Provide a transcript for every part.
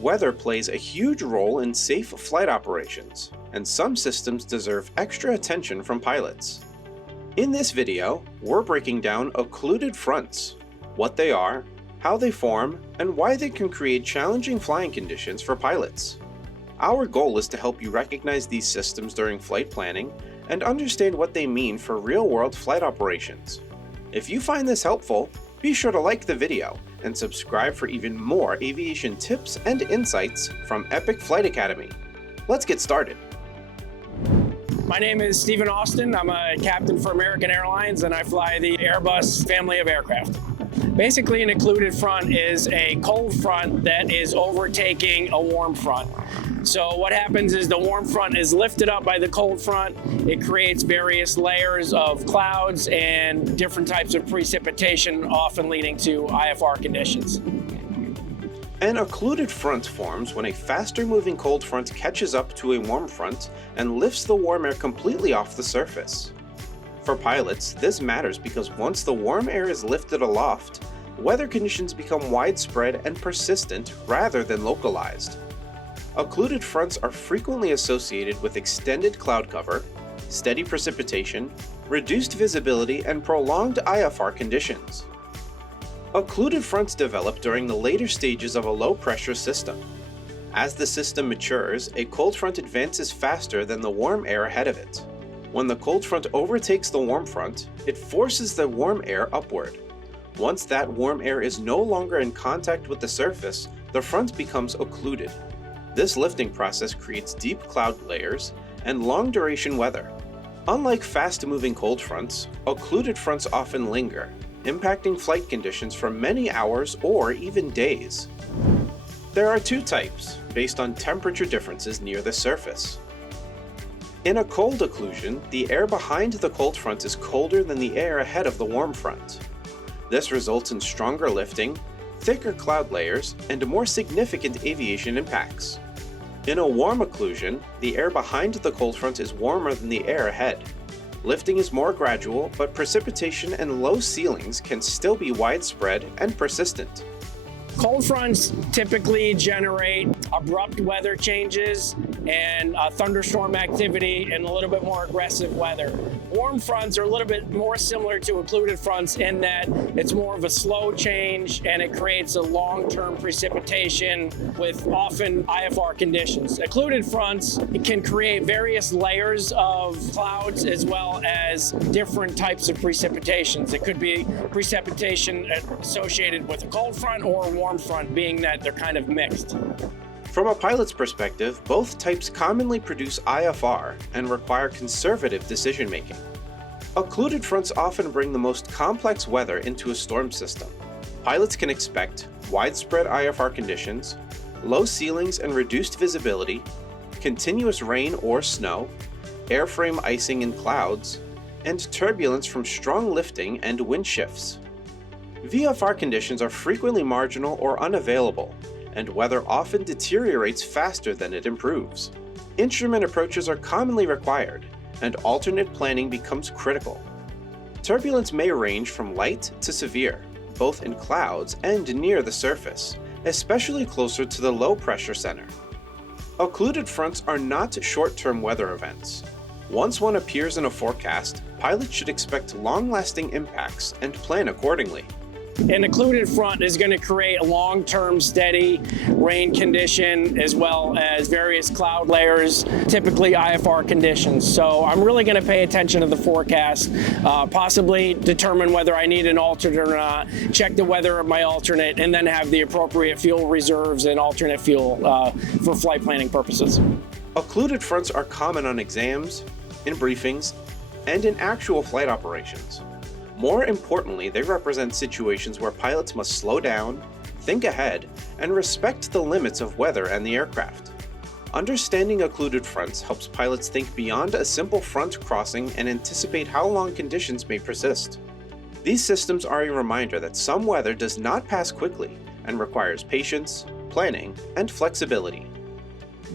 Weather plays a huge role in safe flight operations, and some systems deserve extra attention from pilots. In this video, we're breaking down occluded fronts, what they are, how they form, and why they can create challenging flying conditions for pilots. Our goal is to help you recognize these systems during flight planning and understand what they mean for real-world flight operations. If you find this helpful, be sure to like the video and subscribe for even more aviation tips and insights from Epic Flight Academy. Let's get started. My name is Stephen Austin. I'm a captain for American Airlines and I fly the Airbus family of aircraft. Basically, an occluded front is a cold front that is overtaking a warm front. So what happens is the warm front is lifted up by the cold front. It creates various layers of clouds and different types of precipitation, often leading to IFR conditions. An occluded front forms when a faster moving cold front catches up to a warm front and lifts the warm air completely off the surface. For pilots, this matters because once the warm air is lifted aloft, weather conditions become widespread and persistent rather than localized. Occluded fronts are frequently associated with extended cloud cover, steady precipitation, reduced visibility, and prolonged IFR conditions. Occluded fronts develop during the later stages of a low-pressure system. As the system matures, a cold front advances faster than the warm air ahead of it. When the cold front overtakes the warm front, it forces the warm air upward. Once that warm air is no longer in contact with the surface, the front becomes occluded. This lifting process creates deep cloud layers and long-duration weather. Unlike fast-moving cold fronts, occluded fronts often linger, impacting flight conditions for many hours or even days. There are two types, based on temperature differences near the surface. In a cold occlusion, the air behind the cold front is colder than the air ahead of the warm front. This results in stronger lifting, thicker cloud layers, and more significant aviation impacts. In a warm occlusion, the air behind the cold front is warmer than the air ahead. Lifting is more gradual, but precipitation and low ceilings can still be widespread and persistent. Cold fronts typically generate abrupt weather changes and thunderstorm activity and a little bit more aggressive weather. Warm fronts are a little bit more similar to occluded fronts in that it's more of a slow change and it creates a long-term precipitation with often IFR conditions. Occluded fronts can create various layers of clouds as well as different types of precipitations. It could be precipitation associated with a cold front or a warm front, being that they're kind of mixed. From a pilot's perspective, both types commonly produce IFR and require conservative decision-making. Occluded fronts often bring the most complex weather into a storm system. Pilots can expect widespread IFR conditions, low ceilings and reduced visibility, continuous rain or snow, airframe icing and clouds, and turbulence from strong lifting and wind shifts. VFR conditions are frequently marginal or unavailable, and weather often deteriorates faster than it improves. Instrument approaches are commonly required, and alternate planning becomes critical. Turbulence may range from light to severe, both in clouds and near the surface, especially closer to the low-pressure center. Occluded fronts are not short-term weather events. Once one appears in a forecast, pilots should expect long-lasting impacts and plan accordingly. An occluded front is going to create a long-term steady rain condition as well as various cloud layers, typically IFR conditions. So I'm really going to pay attention to the forecast, possibly determine whether I need an alternate or not, check the weather of my alternate, and then have the appropriate fuel reserves and alternate fuel for flight planning purposes. Occluded fronts are common on exams, in briefings, and in actual flight operations. More importantly, they represent situations where pilots must slow down, think ahead, and respect the limits of weather and the aircraft. Understanding occluded fronts helps pilots think beyond a simple front crossing and anticipate how long conditions may persist. These systems are a reminder that some weather does not pass quickly and requires patience, planning, and flexibility.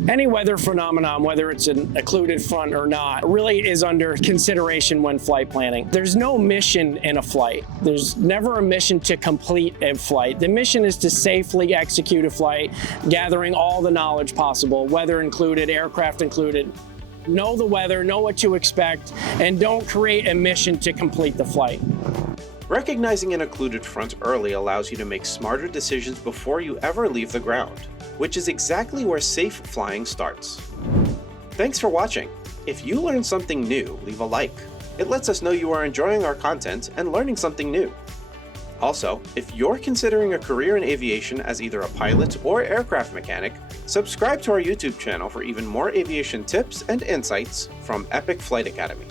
Any weather phenomenon, whether it's an occluded front or not, really is under consideration when flight planning. There's no mission in a flight. There's never a mission to complete a flight. The mission is to safely execute a flight, gathering all the knowledge possible, weather included, aircraft included. Know the weather, know what to expect, and don't create a mission to complete the flight. Recognizing an occluded front early allows you to make smarter decisions before you ever leave the ground, which is exactly where safe flying starts. Thanks for watching. If you learned something new, leave a like. It lets us know you are enjoying our content and learning something new. Also, if you're considering a career in aviation as either a pilot or aircraft mechanic, subscribe to our YouTube channel for even more aviation tips and insights from Epic Flight Academy.